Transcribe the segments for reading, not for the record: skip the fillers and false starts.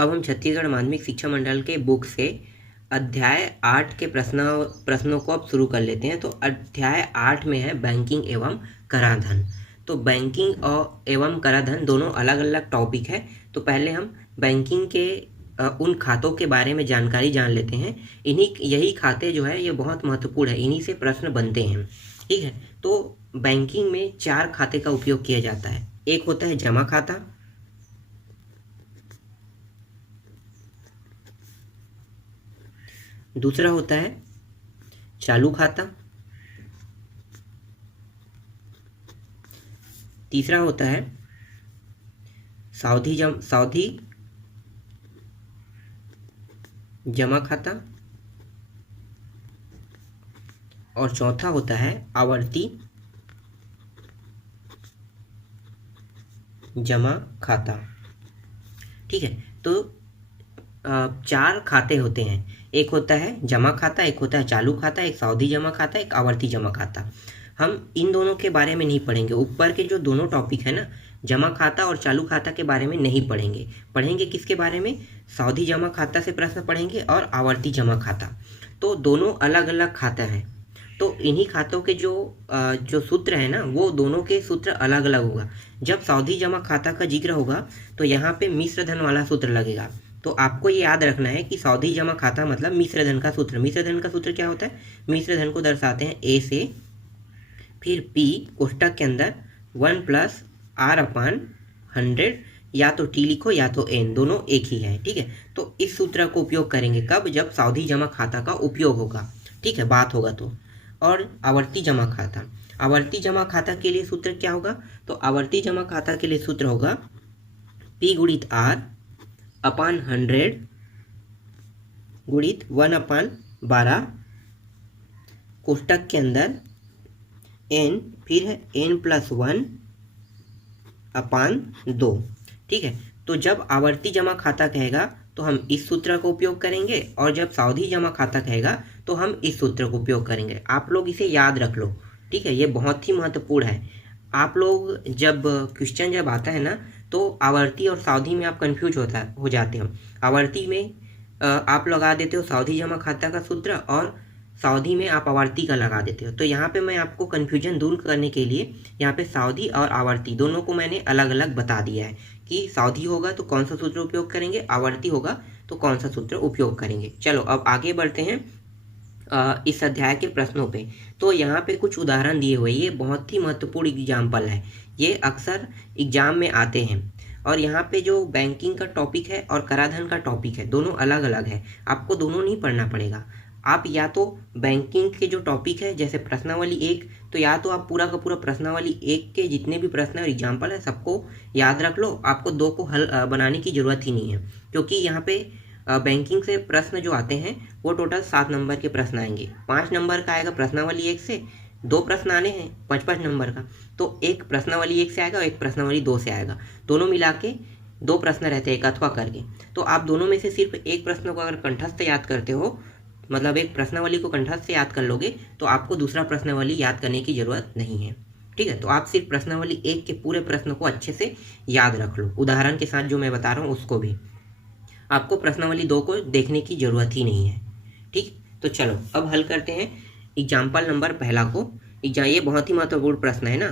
अब हम छत्तीसगढ़ माध्यमिक शिक्षा मंडल के बुक से अध्याय 8 के प्रश्नों को अब शुरू कर लेते हैं। तो अध्याय 8 में है बैंकिंग एवं कराधान। तो बैंकिंग और एवं कराधान दोनों अलग अलग टॉपिक है। तो पहले हम बैंकिंग के उन खातों के बारे में जानकारी जान लेते हैं। यही खाते जो है ये बहुत महत्वपूर्ण है, इन्हीं से प्रश्न बनते हैं। ठीक है, तो बैंकिंग में 4 खाते का उपयोग किया जाता है। एक होता है जमा खाता, दूसरा होता है चालू खाता, तीसरा होता है सावधि जमा खाता और चौथा होता है आवर्ती जमा खाता। ठीक है, तो 4 खाते होते हैं। एक होता है जमा खाता, एक होता है चालू खाता, एक सावधि जमा खाता, एक आवर्ती जमा खाता। हम इन दोनों के बारे में नहीं पढ़ेंगे। ऊपर के जो दोनों टॉपिक है ना, जमा खाता और चालू खाता के बारे में नहीं पढ़ेंगे। पढ़ेंगे किसके बारे में? सावधि जमा खाता से प्रश्न पढ़ेंगे और आवर्ती जमा खाता। तो दोनों अलग अलग खाता हैं। तो इन्हीं खातों के जो सूत्र है ना, वो दोनों के सूत्र अलग अलग होगा। जब सावधि जमा खाता का जिक्र होगा तो यहाँ पे मिश्र धन वाला सूत्र लगेगा। तो आपको ये याद रखना है कि सावधि जमा खाता मतलब मिश्र धन का सूत्र। मिश्र धन का सूत्र क्या होता है? मिश्र धन को दर्शाते हैं ए से, फिर पी कोष्टक के अंदर 1 + R/100, या तो टी लिखो या तो एन, दोनों एक ही है। ठीक है, तो इस सूत्र को उपयोग करेंगे कब? जब सावधि जमा खाता का उपयोग होगा। ठीक है, बात होगा तो। और आवर्ती जमा खाता, आवर्ती जमा खाता के लिए सूत्र क्या होगा? तो आवर्ती जमा खाता के लिए सूत्र होगा P × R/100 × 1/12 कोष्टक के अंदर n, फिर है n + 1/2। ठीक है, तो जब आवर्ती जमा खाता कहेगा तो हम इस सूत्र का उपयोग करेंगे, और जब सावधि जमा खाता कहेगा तो हम इस सूत्र का उपयोग करेंगे। आप लोग इसे याद रख लो। ठीक है, ये बहुत ही महत्वपूर्ण है। आप लोग जब क्वेश्चन जब आता है ना, तो आवर्ती और सावधि में आप कंफ्यूज हो जाते हो। आवर्ती में आप लगा देते हो सावधि जमा खाता का सूत्र, और सावधि में आप आवर्ती का लगा देते हो। तो यहाँ पे मैं आपको कन्फ्यूजन दूर करने के लिए यहाँ पे सावधि और आवर्ती दोनों को मैंने अलग अलग बता दिया है कि सावधि होगा तो कौन सा सूत्र उपयोग करेंगे, आवर्ती होगा तो कौन सा सूत्र उपयोग करेंगे। चलो अब आगे बढ़ते हैं इस अध्याय के प्रश्नों पे। तो यहाँ पे कुछ उदाहरण दिए हुए, ये बहुत ही महत्वपूर्ण एग्जाम्पल है, ये अक्सर एग्जाम में आते हैं। और यहाँ पे जो बैंकिंग का टॉपिक है और कराधान का टॉपिक है, दोनों अलग अलग है। आपको दोनों नहीं पढ़ना पड़ेगा। आप या तो बैंकिंग के जो टॉपिक है जैसे प्रश्नावली 1, तो या तो आप पूरा का पूरा प्रश्नावली 1 के जितने भी प्रश्न और एग्जाम्पल है सबको याद रख लो। आपको 2 को हल बनाने की ज़रूरत ही नहीं है, क्योंकि यहाँ पे बैंकिंग से प्रश्न जो आते हैं वो टोटल 7 नंबर के प्रश्न आएंगे। 5 नंबर का आएगा प्रश्नावली 1 से, 2 प्रश्न आने हैं 5-5 नंबर का। तो एक प्रश्नावली 1 से आएगा और एक प्रश्नावली 2 से आएगा, दोनों मिला के 2 प्रश्न रहते हैं एक अथवा करके। तो आप दोनों में से सिर्फ एक प्रश्न को अगर कंठस्थ याद करते हो, मतलब एक प्रश्नावली को कंठस्थ से याद कर लोगे, तो आपको दूसरा प्रश्नावली याद करने की ज़रूरत नहीं है। ठीक है, तो आप सिर्फ प्रश्नावली 1 के पूरे प्रश्न को अच्छे से याद रख लो, उदाहरण के साथ जो मैं बता रहा हूँ उसको भी। आपको प्रश्नावली 2 को देखने की ज़रूरत ही नहीं है। ठीक, तो चलो अब हल करते हैं एग्जाम्पल नंबर पहला को। ये बहुत ही महत्वपूर्ण प्रश्न है ना,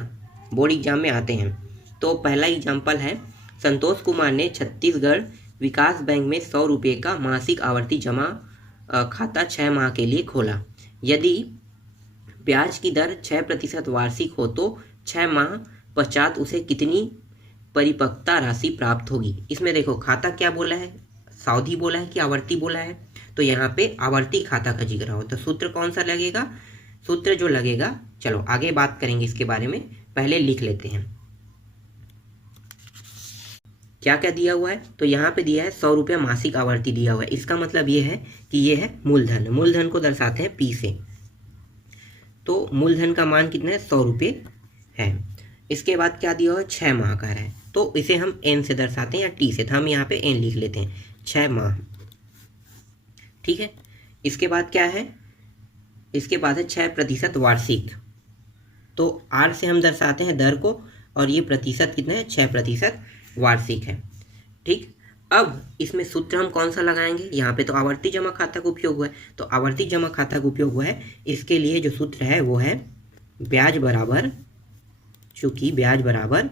बोर्ड एग्जाम में आते हैं। तो पहला एग्जाम्पल है, संतोष कुमार ने छत्तीसगढ़ विकास बैंक में 100 रुपये का मासिक आवर्ती जमा खाता 6 माह के लिए खोला। यदि ब्याज की दर 6% वार्षिक हो तो 6 माह पश्चात उसे कितनी परिपक्वता राशि प्राप्त होगी? इसमें देखो खाता क्या बोला है, सावधि बोला है कि आवर्ती बोला है? तो यहाँ पे आवर्ती खाता का जिक्र हो, तो सूत्र कौन सा लगेगा? सूत्र जो लगेगा, चलो आगे बात करेंगे इसके बारे में, पहले लिख लेते हैं क्या क्या दिया हुआ है। तो यहाँ पे दिया है 100 रुपये मासिक आवर्ती दिया हुआ है। इसका मतलब ये है कि ये है मूलधन। मूलधन को दर्शाते हैं P से। तो मूलधन का मान कितना है? 100 रुपये है। इसके बाद क्या दिया हुआ है? 6 माह का है, तो इसे हम N से दर्शाते हैं या T से, तो हम यहाँ पे N लिख लेते हैं, 6 माह। ठीक है, इसके बाद क्या है? इसके बाद है 6% वार्षिक। तो R से हम दर्शाते हैं दर को, और ये प्रतिशत कितना है? 6% वार्षिक है। ठीक, अब इसमें सूत्र हम कौन सा लगाएंगे, यहाँ पे तो आवर्ती जमा खाता का उपयोग हुआ है, तो आवर्ती जमा खाता का उपयोग हुआ है, इसके लिए जो सूत्र है वो है ब्याज बराबर, चूंकि ब्याज बराबर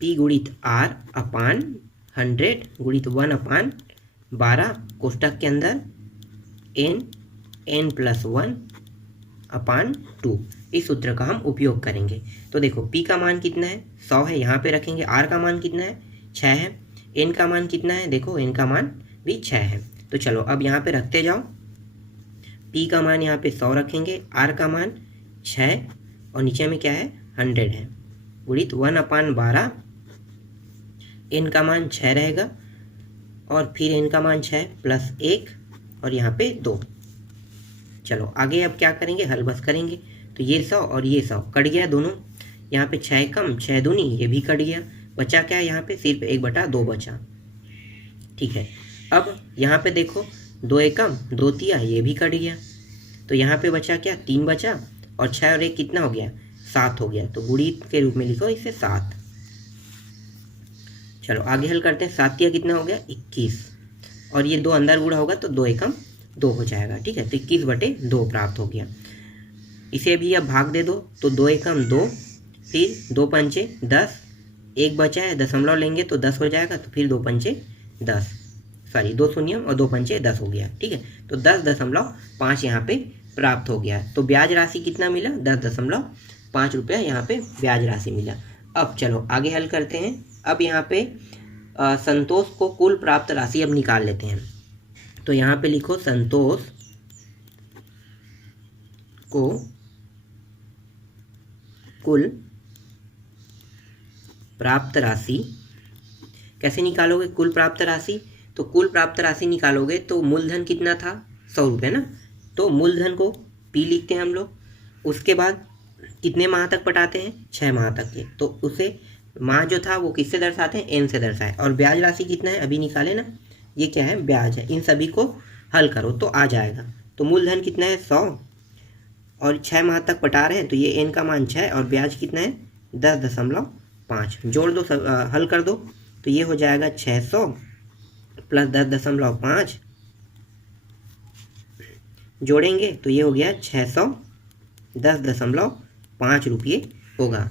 P गुणित R अपान 100 गुणित 1/12 कोष्टक के अंदर n+1 अपान 2, इस सूत्र का हम उपयोग करेंगे। तो देखो P का मान कितना है 100 है, यहाँ पे रखेंगे। R का मान कितना है 6 है। n का मान कितना है, देखो n का मान भी 6 है। तो चलो अब यहाँ पे रखते जाओ, P का मान यहाँ पे 100 रखेंगे, R का मान 6 और नीचे में क्या है 100 है, गुणित 1/12, n का मान 6 रहेगा और फिर n का मान 6 प्लस 1 और यहाँ पे 2। चलो आगे अब क्या करेंगे, हल बस करेंगे। तो ये 100 और ये 100 कट गया दोनों, यहाँ पे 6 कम 6 दूनी, ये भी कट गया, बचा क्या है यहाँ पे सिर्फ 1/2 बचा। ठीक है, अब यहाँ पे देखो 2 एकम 2 तिया, ये भी कट गया, तो यहाँ पे बचा क्या 3 बचा और 6 और 1 कितना हो गया 7 हो गया, तो गुणित के रूप में लिखो इसे 7। चलो आगे हल करते हैं, 7 तिया कितना हो गया 21 और ये 2 अंदर गुणा होगा तो 2 एकम 2 हो जाएगा। ठीक है, तो 21/2 प्राप्त हो गया। इसे भी अब भाग दे दो, तो 2 एकम 2, फिर 2 पंचे 10, एक बचा है दशमलव लेंगे तो 10 हो जाएगा, तो फिर 2 पंचे 10, सॉरी 2 शून्य और 2 पंचे 10 हो गया। ठीक है, तो 10.5 यहाँ पे प्राप्त हो गया। तो ब्याज राशि कितना मिला 10.5 रुपया यहाँ पे ब्याज राशि मिला। अब चलो आगे हल करते हैं। अब यहाँ पे संतोष को कुल प्राप्त राशि अब निकाल लेते हैं। तो यहाँ पे लिखो संतोष को कुल प्राप्त राशि कैसे निकालोगे, कुल प्राप्त राशि, तो कुल प्राप्त राशि निकालोगे तो मूलधन कितना था 100 रुपये ना, तो मूलधन को P लिखते हैं हम लोग। उसके बाद कितने माह तक पटाते हैं 6 माह तक के, तो उसे माह जो था वो किससे दर्शाते हैं n से दर्शाए। और ब्याज राशि कितना है अभी निकाले ना, ये क्या है ब्याज है। इन सभी को हल करो तो आ जाएगा। तो मूलधन कितना है 100 और 6 माह तक पटा रहे हैं, तो ये n का मान 6 और ब्याज कितना है 10.5, जोड़ दो हल कर दो, तो ये हो जाएगा 600 प्लस 10.5, जोड़ेंगे तो ये हो गया 610.5 रुपये होगा।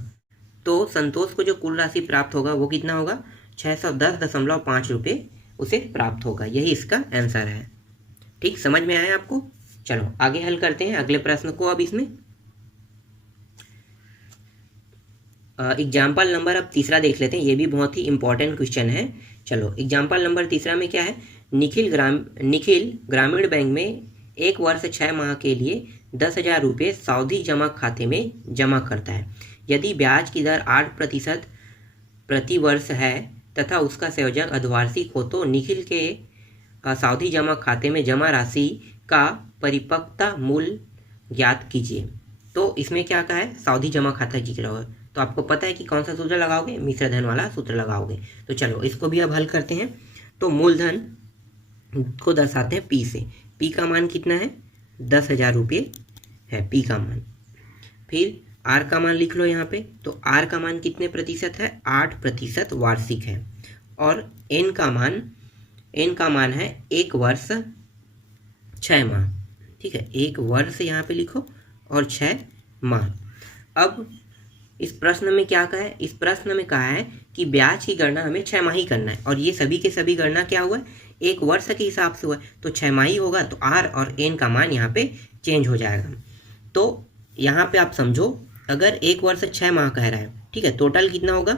तो संतोष को जो कुल राशि प्राप्त होगा वो कितना होगा 610.5 रुपये उसे प्राप्त होगा। यही इसका आंसर है। ठीक, समझ में आया आपको। चलो आगे हल करते हैं अगले प्रश्न को। अब इसमें एग्जाम्पल नंबर अब तीसरा देख लेते हैं, ये भी बहुत ही इंपॉर्टेंट क्वेश्चन है। चलो एग्जाम्पल नंबर तीसरा में क्या है, निखिल ग्रामीण बैंक में 1 वर्ष 6 माह के लिए 10,000 रुपये सावधि जमा खाते में जमा करता है। यदि ब्याज की दर 8% प्रति वर्ष है तथा उसका संयोजक अर्धवार्षिक हो तो निखिल के सावधि जमा खाते में जमा राशि का परिपक्वता मूल्य ज्ञात कीजिए। तो इसमें क्या कहा है, सावधि जमा खाता की रहा है, तो आपको पता है कि कौन सा सूत्र लगाओगे, मिश्र धन वाला सूत्र लगाओगे। तो चलो इसको भी अब हल करते हैं। तो मूलधन को दर्शाते हैं P से। P का मान कितना है 10,000 रुपये है P का मान। फिर R का मान लिख लो यहाँ पे, तो R का मान कितने प्रतिशत है 8% वार्षिक है। और N का मान है 1 वर्ष 6 माह। ठीक है, 1 वर्ष यहाँ पे लिखो और 6 माह। अब इस प्रश्न में क्या कहा है, इस प्रश्न में कहा है कि ब्याज की गणना हमें 6 माही करना है और ये सभी के सभी गणना क्या हुआ है 1 वर्ष के हिसाब से हुआ है, तो 6 माही होगा, तो R और N का मान यहाँ पे चेंज हो जाएगा। तो यहाँ पे आप समझो, अगर 1 वर्ष 6 माह कह रहा है, ठीक है, टोटल कितना होगा,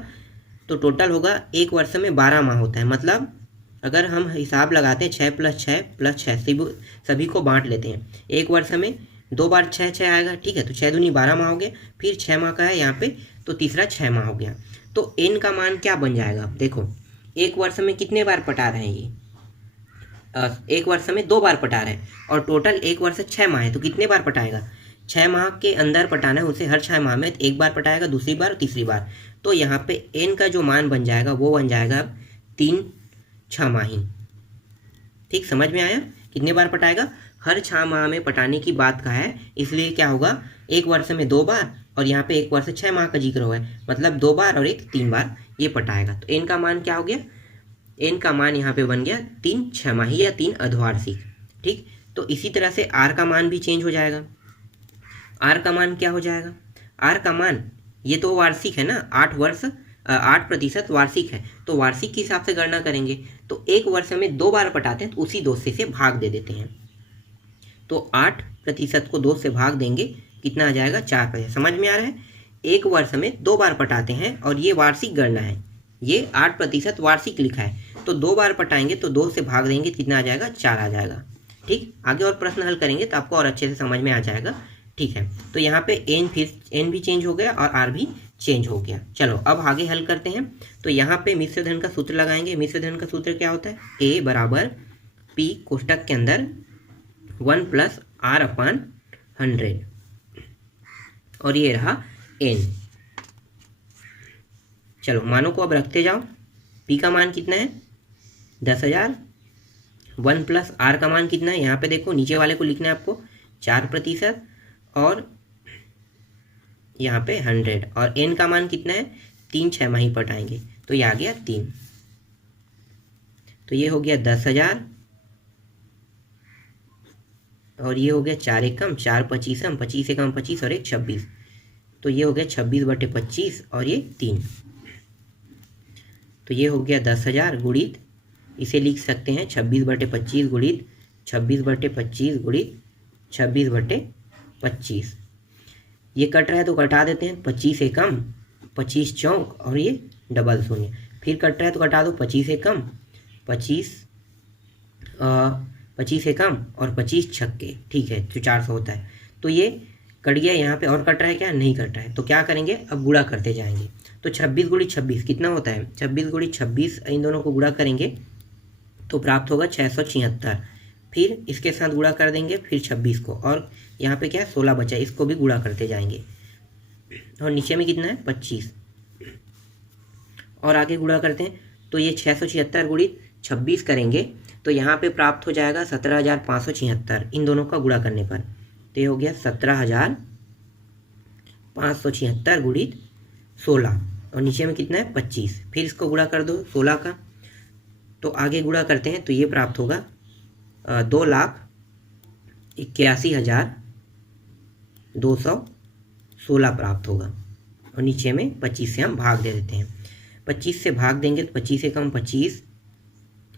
तो टोटल होगा 1 वर्ष में 12 माह होता है। मतलब अगर हम हिसाब लगाते हैं 6 + 6 + 6 सभी को बांट लेते हैं, 1 वर्ष में 2 बार 6 आएगा। ठीक है, तो 6 दूनी 12 माह हो गया, फिर 6 माह का है यहाँ पे, तो तीसरा 6 माह हो गया। तो N का मान क्या बन जाएगा, देखो 1 वर्ष में कितने बार पटा रहे हैं, ये 1 वर्ष में 2 बार पटा रहे हैं और टोटल 1 वर्ष 6 माह है, तो कितने बार पटाएगा 6 माह के अंदर पटाना है उसे, हर 6 माह में 1 बार पटाएगा, दूसरी बार और तीसरी बार। तो यहाँ पे N का जो मान बन जाएगा वो बन जाएगा 3 छमाही। ठीक, समझ में आया, कितने बार पटाएगा, हर 6 माह में पटाने की बात कहा है, इसलिए क्या होगा 1 वर्ष में 2 बार और यहाँ पे 1 वर्ष 6 माह का जिक्र हुआ है, मतलब 2 बार और 1 3 बार ये पटाएगा। तो N का मान क्या हो गया एन का मान यहाँ पे बन गया 3 छमाही या 3 अर्धवार्षिक। ठीक, तो इसी तरह से आर का मान भी चेंज हो जाएगा। आर का मान क्या हो जाएगा? आर का मान, ये तो वार्षिक है ना, 8% वार्षिक है, तो वार्षिक के हिसाब से गणना करेंगे। तो एक वर्ष में 2 बार पटाते हैं तो उसी 2 से भाग दे देते हैं। तो 8% को 2 से भाग देंगे, कितना आ जाएगा? 4%। समझ में आ रहा है? एक वर्ष में 2 बार पटाते हैं और ये वार्षिक गणना है, ये 8% वार्षिक लिखा है, तो 2 बार पटाएंगे तो 2 से भाग देंगे, कितना आ जाएगा? 4 आ जाएगा। ठीक, आगे और प्रश्न हल करेंगे तो आपको और अच्छे से समझ में आ जाएगा। ठीक है, तो यहाँ पे एन भी चेंज हो गया और आर भी चेंज हो गया। चलो अब आगे हल करते हैं। तो यहाँ पे मिश्र धन का सूत्र लगाएंगे। मिश्र धन का सूत्र क्या होता है? ए बराबर पी कोष्टक के अंदर 1 + r/100 और ये रहा एन। चलो मानों को अब रखते जाओ। पी का मान कितना है? 10,000। 1 + r का मान कितना है? यहाँ पे देखो, नीचे वाले को लिखना है आपको 4% और यहाँ पे 100। और n का मान कितना है? 3 छमाही पटाएंगे तो ये आ गया 3। तो ये हो गया 10,000 और ये हो गया 4 एकम 4 25 25 एकम 25 और 1 26, तो ये हो गया 26/25 और ये 3। तो ये हो गया 10,000 गुणित, इसे लिख सकते हैं 26/25 गुणित 26/25 गुणित 26/25। ये कट रहा है तो कटा देते हैं, 25 एकम 25 चौक और ये डबल शून्य, फिर कट रहा है तो कटा दो, 25 एकम 25 एकम और 25 छक्के। ठीक है, तो 400 होता है। तो ये कट गया, यहाँ पे और कट रहा है क्या? नहीं कट रहा है। तो क्या करेंगे? अब गुणा करते जाएंगे। तो 26 × 26 कितना होता है? 26 × 26 इन दोनों को गुणा करेंगे तो प्राप्त होगा 676। फिर इसके साथ गुणा कर देंगे, फिर 26 को, और यहाँ पे क्या है? 16 बचा, इसको भी गुणा करते जाएंगे। और नीचे में कितना है? 25, और आगे गुणा करते हैं तो ये 676 गुणित 26 करेंगे तो यहाँ पे प्राप्त हो जाएगा 17,576 इन दोनों का गुणा करने पर। तो ये हो गया 17,576 गुणित 16 और नीचे में कितना है? 25। फिर इसको गुणा कर दो 16 का, तो आगे गुणा करते हैं तो ये प्राप्त होगा 2,81,216 प्राप्त होगा। और नीचे में 25 से हम भाग दे देते हैं। 25 से भाग देंगे तो 25 एकम 25,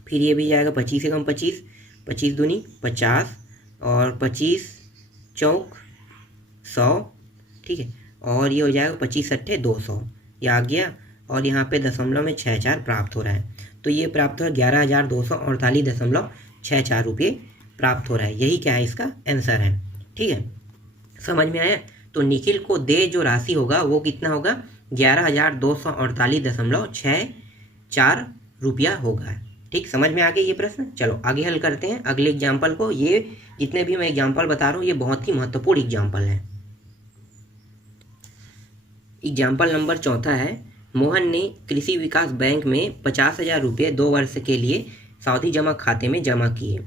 फिर ये भी जाएगा 25 एकम 25, 25 दूनी 50 और 25 चौक 100। ठीक है, और ये हो जाएगा 25 अट्ठे 200, ये आ गया। और यहाँ पे दशमलव में 64 प्राप्त हो रहा है, तो ये प्राप्त हो रहा है 11,248.64 रुपये प्राप्त हो रहा है। यही क्या है? इसका आंसर है। ठीक है, समझ में आया? तो निखिल को दे जो राशि होगा वो कितना होगा? 11,248.64 रुपया होगा। ठीक, समझ में आ गया ये प्रश्न? चलो आगे हल करते हैं अगले एग्जाम्पल को। ये जितने भी मैं एग्जाम्पल बता रहा हूँ ये बहुत ही महत्वपूर्ण एग्जाम्पल है। एग्जाम्पल नंबर 4 है, मोहन ने कृषि विकास बैंक में 50,000 रुपये 2 वर्ष के लिए सावधि जमा खाते में जमा किए।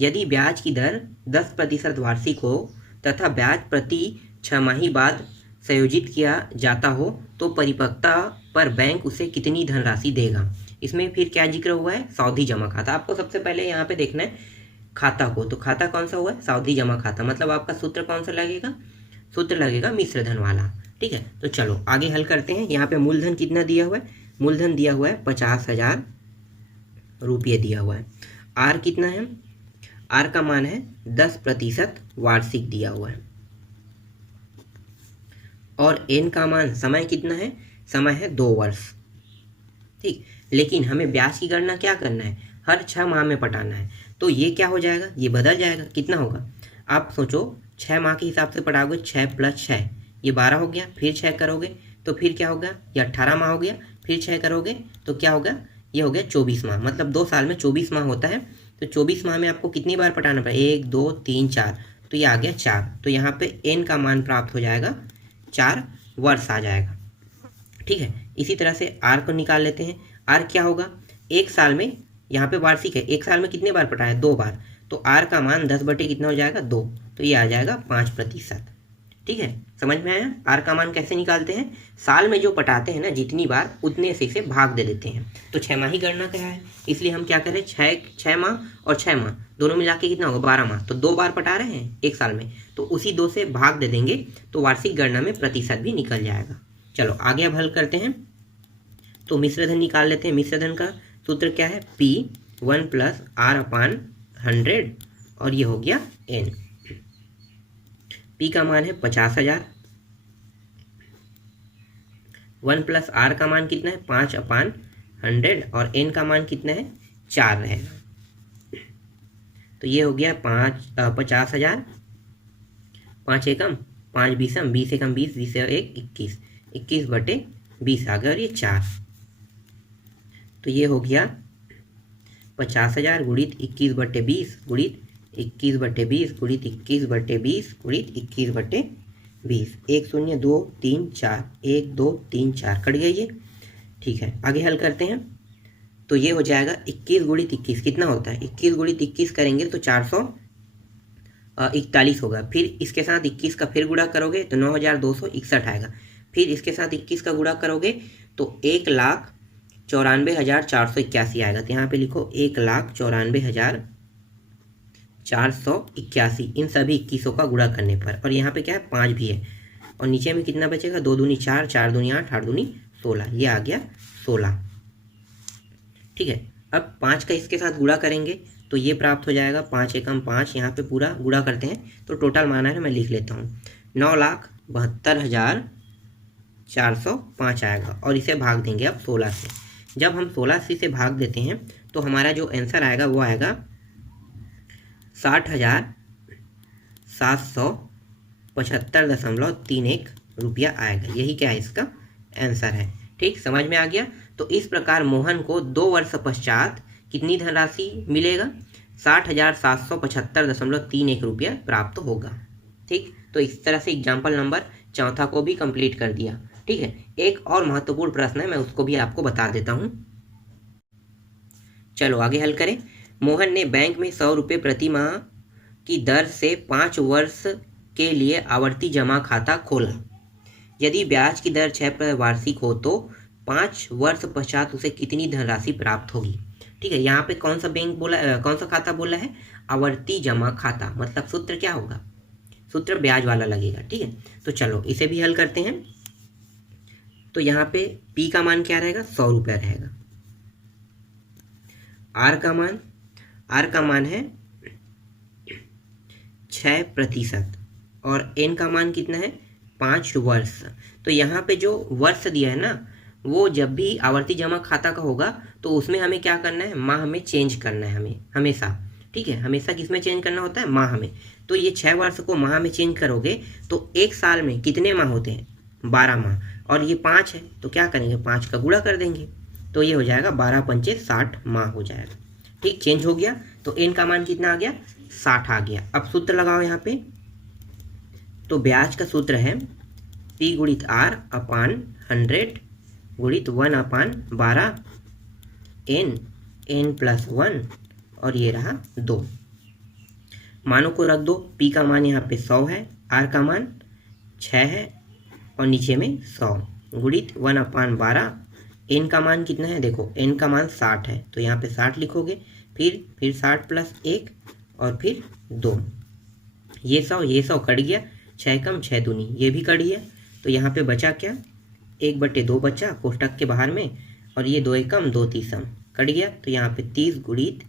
यदि ब्याज की दर 10% वार्षिक हो तथा ब्याज प्रति 6 माही बाद संयोजित किया जाता हो तो परिपक्वता पर बैंक उसे कितनी धनराशि देगा? इसमें फिर क्या जिक्र हुआ है? सावधि जमा खाता। आपको सबसे पहले यहाँ पे देखना है खाता को, तो खाता कौन सा हुआ है? सावधि जमा खाता। मतलब आपका सूत्र कौन सा लगेगा? सूत्र लगेगा मिश्र धन वाला। ठीक है, तो चलो आगे हल करते हैं। यहाँ पे मूलधन कितना दिया हुआ है? मूलधन दिया हुआ है 50,000 रुपये दिया हुआ है। आर कितना है? आर का मान है 10% वार्षिक दिया हुआ है। और एन का मान, समय कितना है? समय है 2 वर्ष। ठीक, लेकिन हमें ब्याज की गणना क्या करना है? हर 6 माह में पटाना है। तो ये क्या हो जाएगा? ये बदल जाएगा। कितना होगा? आप सोचो, 6 माह के हिसाब से पटाओगे, 6 + 6 ये 12 हो गया, फिर 6 करोगे तो फिर क्या होगा? ये 18 माह हो गया, फिर 6 करोगे तो क्या होगा? ये हो गया 24 माह। मतलब 2 साल में 24 माह होता है। तो 24 माह में आपको कितनी बार पटाना पड़ेगा? 1 2 3 4, तो ये आ गया 4। तो यहाँ पे एन का मान प्राप्त हो जाएगा 4 वर्ष आ जाएगा। ठीक है, इसी तरह से आर को निकाल लेते हैं। आर क्या होगा? 1 साल में, यहाँ पे वार्षिक है, 1 साल में कितने बार पटाया? 2 बार। तो आर का मान 10 बटे कितना हो जाएगा? 2, तो ये आ जाएगा 5%। ठीक है, समझ में आया? आर का मान कैसे निकालते हैं, साल में जो पटाते हैं ना जितनी बार उतने से इसे भाग दे देते हैं। तो 6 माह ही गणना क्या है, इसलिए हम क्या करें, 6 माह और 6 माह दोनों मिला के कितना होगा 12 माह, तो 2 बार पटा रहे हैं एक साल में, तो उसी 2 से भाग दे देंगे तो वार्षिक गणना में प्रतिशत भी निकल जाएगा। चलो आगे अब हल करते हैं। तो मिश्रधन निकाल लेते हैं। मिश्रधन का सूत्र क्या है, P1 + R/100 और ये हो गया N। P का मान है 50,000, 1 + R का मान कितना है 5/100 और N का मान कितना है 4 रहेगा। तो ये हो गया 50,000, 5 एकम 5 बीसम, 20 एकम 20, 20 और 1 21, 21/20 आ गया और ये 4। तो ये हो गया 50,000 गुणित 21/20 गुणित 21/20 गुणित 21/20 गुणित 21/20, 1 0 2 3 4, 1 2 3 4 कट गया ये। ठीक है, आगे हल करते हैं। तो ये हो जाएगा 21 गुणित 21 कितना होता है, 21 गुणित 21 करेंगे तो 441 होगा। फिर इसके साथ 21 का फिर गुणा करोगे तो 9,261 आएगा। फिर इसके साथ 21 का गुणा करोगे तो 1,94,481 आएगा। तो यहाँ पे लिखो 1,94,481 इन सभी 21 का गुणा करने पर, और यहाँ पे क्या है 5 भी है, और नीचे में कितना बचेगा 2 दूनी 4, 4 दूनी 8, 8 दूनी 16, ये आ गया 16। ठीक है, अब 5 का इसके साथ गुणा करेंगे तो ये प्राप्त हो जाएगा 5 एकम 5, यहाँ पे पूरा गुणा करते हैं तो टोटल माना है मैं लिख लेता हूँ 9,72,405 आएगा, और इसे भाग देंगे अब 16 से। जब हम 16 से इसे भाग देते हैं तो हमारा जो आंसर आएगा वो आएगा 60,775.31 रुपया आएगा। यही क्या है इसका आंसर है। ठीक, समझ में आ गया। तो इस प्रकार मोहन को 2 वर्ष पश्चात कितनी धनराशि मिलेगा, 60,775.31 रुपया प्राप्त होगा। ठीक, तो इस तरह से एग्जाम्पल नंबर 4 को भी कंप्लीट कर दिया। ठीक है, एक और महत्वपूर्ण प्रश्न है, मैं उसको भी आपको बता देता हूँ। चलो आगे हल करें। मोहन ने बैंक में 100 रुपये प्रति माह की दर से 5 वर्ष के लिए आवर्ती जमा खाता खोला। यदि ब्याज की दर 6% वार्षिक हो तो 5 वर्ष पश्चात उसे कितनी धनराशि प्राप्त होगी। ठीक है, यहाँ पे कौन सा बैंक बोला, कौन सा खाता बोला है, आवर्ती जमा खाता, मतलब सूत्र क्या होगा, सूत्र ब्याज वाला लगेगा। ठीक है, तो चलो इसे भी हल करते हैं। तो यहाँ पे P का मान क्या रहेगा, 100 रुपया रहेगा। R का मान है 6% और N का मान कितना है 5 वर्ष। तो यहाँ पे जो वर्ष दिया है ना, वो जब भी आवर्ती जमा खाता का होगा तो उसमें हमें क्या करना है, माह में चेंज करना है हमें हमेशा। ठीक है, हमेशा किस में चेंज करना होता है, माह में। तो ये 6 वर्ष को माह में चेंज करोगे तो एक साल में कितने माह होते हैं, 12 माह, और ये 5 है तो क्या करेंगे 5 का गुणा कर देंगे, तो ये हो जाएगा 12 पंचे 60 माह हो जाएगा। ठीक, चेंज हो गया। तो N का मान कितना आ गया, 60 आ गया। अब सूत्र लगाओ यहाँ पे। तो ब्याज का सूत्र है P गुणित R/100 गुणित 1/12 N + 1 और ये रहा 2। मानों को रख दो। P का मान यहाँ पे 100 है, R का मान 6 है और नीचे में 100 गुणित 1/12। N का मान कितना है, देखो N का मान 60 है तो यहाँ पे 60 लिखोगे, फिर 60 + 1 और फिर 2। ये 100 कट गया, 6 कम 6 दूनी, ये भी कट गया। तो यहाँ पे बचा क्या, 1/2 बचा कोष्टक के बाहर में, और ये 2 एकम 2 तीसम कट गया। तो यहाँ पे 30 गुणित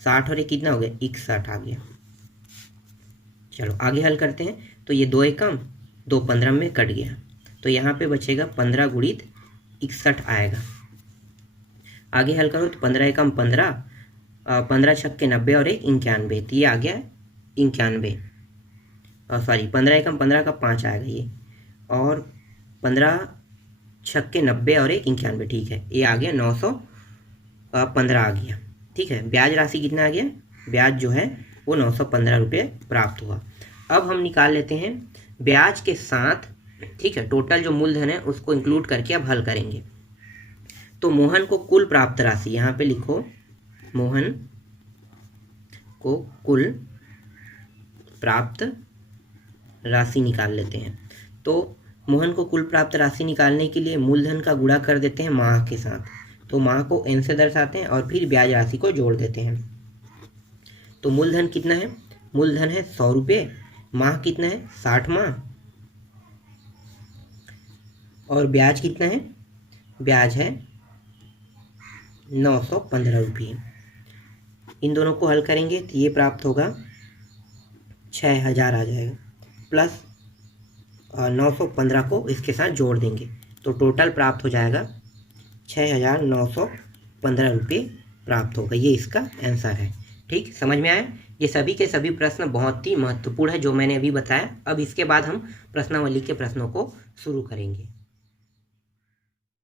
60 और ये कितना हो गया 61 आ गया। चलो आगे हल करते हैं। तो ये 2 एकम 2 15 में कट गया, तो यहाँ पे बचेगा 15 गुणित 61 आएगा। आगे हल करो तो 15 एकम 15, 15 छक्के 90 और 1 91, तो ये आ गया 91, सॉरी 15 एकम 15 का 5 आएगा ये, और 15 छक्के 90 और 1 91, ठीक है, ये आ गया 915 आ गया। ठीक है, ब्याज राशि कितना आ गया, ब्याज जो है वो 915 रुपये प्राप्त हुआ। अब हम निकाल लेते हैं ब्याज के साथ। ठीक है, टोटल जो मूलधन है उसको इंक्लूड करके अब हल करेंगे। तो मोहन को कुल प्राप्त राशि, यहाँ पे लिखो मोहन को कुल प्राप्त राशि निकाल लेते हैं। तो मोहन को कुल प्राप्त राशि निकालने के लिए मूलधन का गुणा कर देते हैं माह के साथ। तो माह को n से दर्शाते हैं और फिर ब्याज राशि को जोड़ देते हैं। तो मूलधन कितना है? मूलधन है 100 रुपये। माह कितना है? 60 माह। और ब्याज कितना है? ब्याज है 915 रुपये। इन दोनों को हल करेंगे तो ये प्राप्त होगा 6000 आ जाएगा, प्लस 915 को इसके साथ जोड़ देंगे तो टोटल प्राप्त हो जाएगा 6915 रुपये प्राप्त होगा। ये इसका आंसर है। ठीक, समझ में आया? ये सभी के सभी प्रश्न बहुत ही महत्वपूर्ण है जो मैंने अभी बताया। अब इसके बाद हम प्रश्नावली के प्रश्नों को शुरू करेंगे।